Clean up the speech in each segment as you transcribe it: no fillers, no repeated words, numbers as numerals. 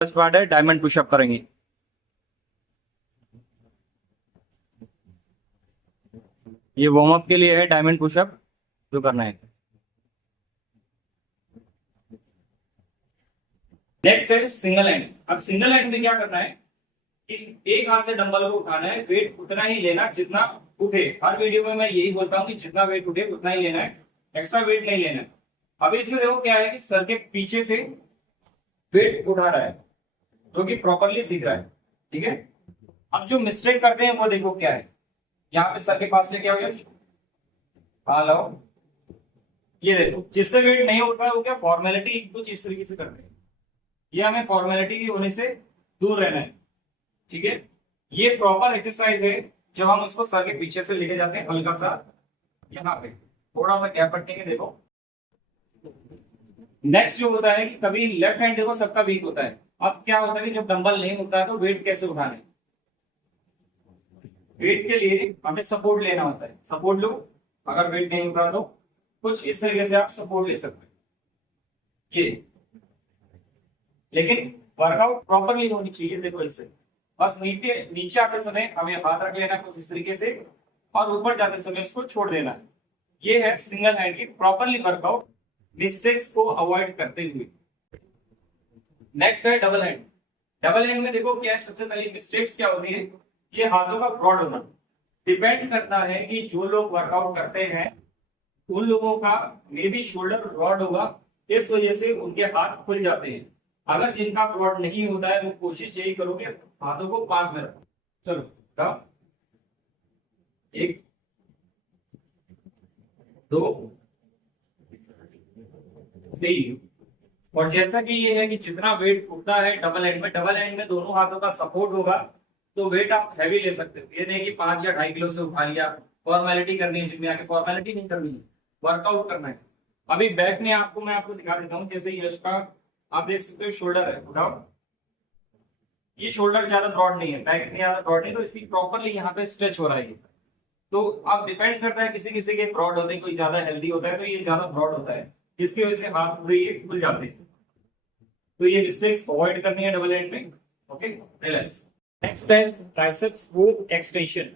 First part है diamond pushup करेंगे। ये वार्म अप के लिए है डायमंड पुशअप जो करना है। नेक्स्ट है सिंगल हैंड। अब सिंगल हैंड में क्या करना है कि एक हाथ से डंबल को उठाना है, वेट उतना ही लेना जितना उठे। हर वीडियो में मैं यही बोलता हूँ कि जितना वेट उठे उतना ही लेना है, एक्स्ट्रा वेट नहीं लेना है। अभी इसमें देखो क्या है कि सर के पीछे से वेट उठा रहा है जो कि प्रॉपरली दिख रहा है, ठीक है। अब जो मिस्टेक करते हैं वो देखो क्या है, यहाँ पे सर के पास लेके आओ, हाँ लो, ये देखो जिससे वेट नहीं होता है वो क्या फॉर्मेलिटी कुछ इस तरीके से करते हैं। ये हमें फॉर्मेलिटी होने से दूर रहना है, ठीक है। ये प्रॉपर एक्सरसाइज है जब हम उसको सर के पीछे से लेके जाते हैं, हल्का सा यहाँ पे थोड़ा सा गैप रखेंगे। देखो नेक्स्ट जो होता है कि कभी लेफ्ट हैंड देखो सबका वीक होता है। अब क्या होता है कि जब डंबल नहीं होता है तो वेट कैसे उठाने, वेट के लिए हमें सपोर्ट लेना होता है। सपोर्ट लो, अगर वेट नहीं उठा तो कुछ इस तरीके से आप सपोर्ट ले सकते हैं ये, लेकिन वर्कआउट प्रॉपरली होनी चाहिए। देखो इससे बस नीचे नीचे आते समय हमें हाथ रख लेना कुछ इस तरीके से और ऊपर जाते समय उसको छोड़ देना है। ये है सिंगल हैंड की प्रॉपरली वर्कआउट, मिस्टेक्स को अवॉइड करते हुए। नेक्स्ट है डबल हैंड। डबल हैंड में देखो क्या है, सबसे पहली मिस्टेक्स क्या होती है, ये हाथों का ब्रॉड होना। डिपेंड करता है कि जो लोग वर्कआउट करते हैं उन लोगों का मे बी शोल्डर ब्रॉड होगा, इस वजह से उनके हाथ खुल जाते हैं। अगर जिनका ब्रॉड नहीं होता है वो कोशिश यही करोगे हाथों को पास में रखो। चलो एक दो तीन। और जैसा कि ये है कि जितना वेट उठता है डबल हैंड में दोनों हाथों का सपोर्ट होगा तो वेट आप हैवी ले सकते हो। ये नहीं कि 5 या 2.5 किलो से उठा लिया, फॉर्मेलिटी करनी है, जिम में आके फॉर्मेलिटी नहीं करनी है, वर्कआउट करना है। अभी बैक में मैं आपको दिखा देता हूँ। जैसे यश का आप देख सकते हो शोल्डर है, उठाओ। ये शोल्डर ज्यादा ब्रॉड नहीं है, बैक इतनी ज्यादा ब्रॉड नहीं, तो इसकी प्रॉपरली यहाँ पे स्ट्रेच हो रहा है। तो अब डिपेंड करता है किसी किसी के ब्रॉड होते हैं, कोई ज्यादा हेल्दी होता है तो ये ज्यादा ब्रॉड होता है, जिसकी वजह से हाथ पूरे ये खुल जाते हैं। तो ये मिस्टेक्स अवॉइड करनी है डबल हैंड में। Okay, relax. नेक्स्ट है ट्राइसेप्स रोप एक्सटेंशन।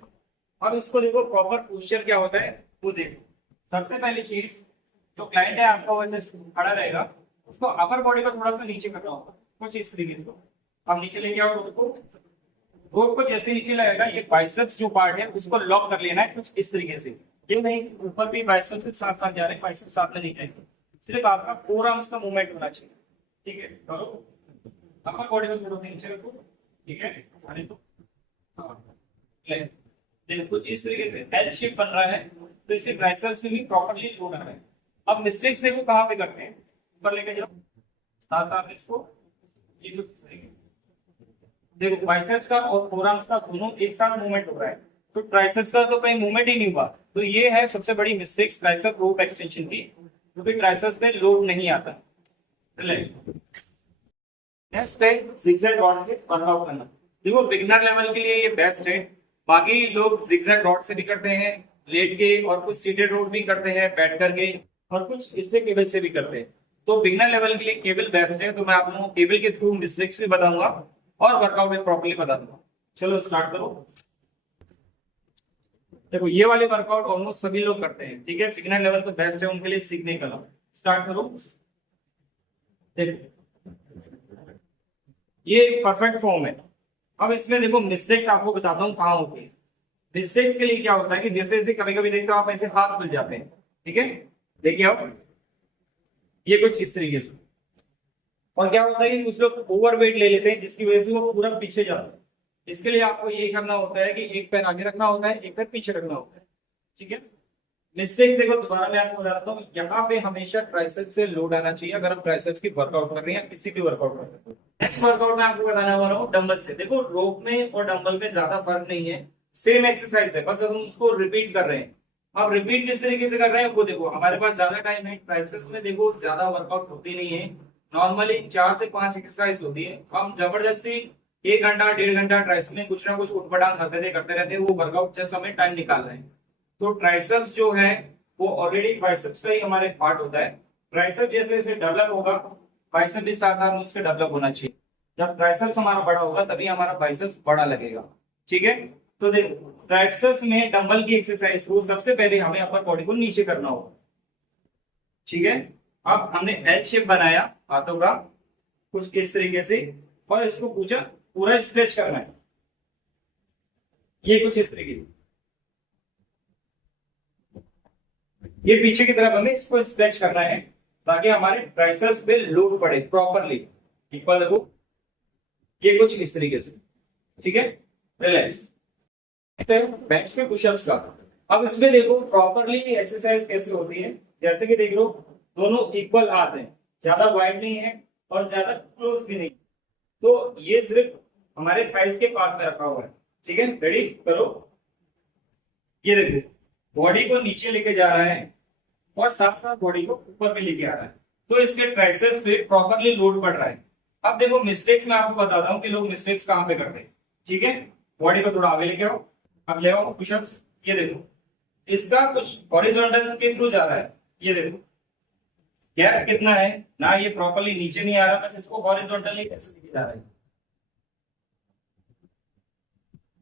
अब इसको देखो प्रॉपर पोस्चर क्या होता है वो देखो। सबसे पहली चीज, जो क्लाइंट है आपका वैसे खड़ा रहेगा, उसको अपर बॉडी को थोड़ा सा नीचे करना होगा कुछ इस तरीके से। अब नीचे लेके आओ रोप को, रोप को जैसे नीचे लगेगा ये बाइसेप्स जो पार्ट है उसको लॉक कर लेना है कुछ इस तरीके से। ये नहीं ऊपर भी बाइसेप्स के साथ साथ जा रहे हैं, बाइसेप्स साथ में नहीं जाएंगे, सिर्फ आपका फोर आर्म्स का मूवमेंट होना चाहिए, ठीक है। करो अपर बॉडी को थोड़ा नीचे रखो, ठीक है। देखो इस तरीके से एल शेप बन रहा है, तो इसे ट्राइसेप्स से भी प्रॉपर्ली जोड़ना है। अब मिस्टेक्स देखो कहाँ पे करते हैं, ऊपर लेके जाओ साथ साथ इसको, ये कुछ इस तरीके देखो बाइसेप्स का और फोरआर्म्स का दोनों एक साथ मूवमेंट हो रहा है, तो ट्राइसेप्स का तो कहीं मूवमेंट ही नहीं हुआ। तो ये है सबसे बड़ी मिस्टेक्स ट्राइसेप रोप एक्सटेंशन की, क्योंकि ट्राइसेप्स में लोड नहीं आता। नेक्स्ट है जिगजैग रॉड से वर्कआउट करना। देखो बिगिनर लेवल के लिए ये बेस्ट है। बाकी लोग जिगजैग रॉड से भी करते हैं लेट के, और कुछ सीटेड रोड भी करते हैं बैठ करके, और कुछ इतने केबल से भी करते हैं। तो बिगिनर लेवल के लिए केबल बेस्ट है। तो मैं आप लोगों को केबल के थ्रू मिस्टेक्स भी बताऊंगा और वर्कआउट भी प्रॉपर्ली बता दूंगा। चलो स्टार्ट करो। देखो ये वाले वर्कआउट ऑलमोस्ट सभी लोग करते हैं, ठीक है। बिगिनर लेवल तो बेस्ट है उनके लिए सीखने का। स्टार्ट करो। देखो ये परफेक्ट फॉर्म है। अब इसमें देखो मिस्टेक्स आपको बताता हूँ कहाँ होती है। मिस्टेक्स के लिए क्या होता है कि जैसे जैसे कभी कभी देखते हो आप ऐसे हाथ खुल जाते हैं, ठीक है। देखिए अब ये कुछ इस तरीके से, और क्या होता है कि कुछ लोग ओवर वेट ले लेते हैं जिसकी वजह से वो पूरा पीछे जाता है। इसके लिए आपको ये करना होता है कि एक पैर आगे रखना होता है, एक पैर पीछे रखना होता है, ठीक है। मिस्टेक्स देखो दोबारा मैं आपको बताता हूँ। यहाँ पे हमेशा ट्राइसेप्स से लोड आना चाहिए अगर हम ट्राइसेप्स की वर्कआउट कर रहे हैं, किसी भी वर्कआउट कर रहे हैं। नेक्स्ट वर्कआउट में आपको बताने वाला हूँ डंबल से। देखो रोप में और डंबल में ज्यादा फर्क नहीं है, सेम एक्सरसाइज है, बस हम उसको रिपीट कर रहे हैं। अब रिपीट किस तरीके से कर रहे हैं वो देखो। हमारे पास ज्यादा टाइम है, ट्राइसेप्स में देखो ज्यादा वर्कआउट होती नहीं है, नॉर्मली 4 से 5 एक्सरसाइज होती है। हम जबरदस्ती 1 घंटा 1.5 घंटा ट्राइसेप्स में कुछ ना कुछ उठपटांग करते रहते हैं, वो वर्कआउट जस्ट हमें टाइम निकाल रहे हैं। तो ट्राइसेप्स जो है वो ऑलरेडी बाइसेप्स का ही हमारे पार्ट होता है। ट्राइसेप जैसे जैसे डेवलप होगा बाइसेप भी साथ साथ उसके डेवलप होना चाहिए। जब ट्राइसेप्स हमारा बड़ा होगा तभी हमारा बाइसेप्स बड़ा लगेगा। ठीक है, तो देखो ट्राइसेप्स में डंबल की एक्सरसाइज को सबसे पहले हमें अपर बॉडी को नीचे करना होगा। ठीक है, अब हमने एल शेप बनाया हाथों का कुछ इस तरीके से, और इसको पूरा स्ट्रेच करना है, ये कुछ इस तरीके से, ये पीछे की तरफ हमें इसको स्ट्रेच करना है ताकि हमारे ट्राइसेप्स पे लोड पड़े प्रॉपरली। इक्वल देखो, ये कुछ इस तरीके से। ठीक है, रिलैक्स। बेंच पे पुशअप्स का, अब इसमें देखो प्रॉपरली एक्सरसाइज कैसे होती है। जैसे कि देख लो दोनों इक्वल हाथ हैं, ज्यादा वाइड नहीं है और ज्यादा क्लोज भी नहीं, तो ये सिर्फ हमारे थाइस के पास में रखा हुआ है। ठीक है, रेडी करो। ये देखो बॉडी को नीचे लेके जा रहा है और साथ साथ बॉडी को ऊपर भी लेके आ रहा है, तो इसके ट्राइसेप्स पे प्रॉपरली लोड पड़ रहा है। अब देखो मिस्टेक्स मैं आपको बताता हूँ कि लोग मिस्टेक्स कहाँ पे करते हैं। ठीक है, बॉडी को थोड़ा आगे लेके आओ, अब ले आओ पुशअप्स। ये देखो इसका कुछ हॉरिजॉन्टल के थ्रू जा रहा है, ये देखो गैप कितना है ना, ये प्रॉपरली नीचे नहीं आ रहा, बस इसको हॉरिजॉन्टली कैसे लेके जा रहा है।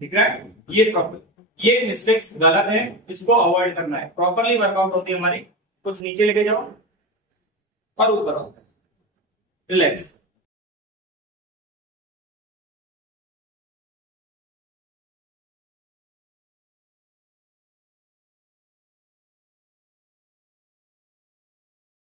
ठीक है, ये प्रॉपर, ये मिस्टेक्स गलत है, इसको अवॉइड करना है। प्रॉपरली वर्कआउट होती है हमारी, कुछ नीचे लेके जाओ और ऊपर आओ, रिलैक्स।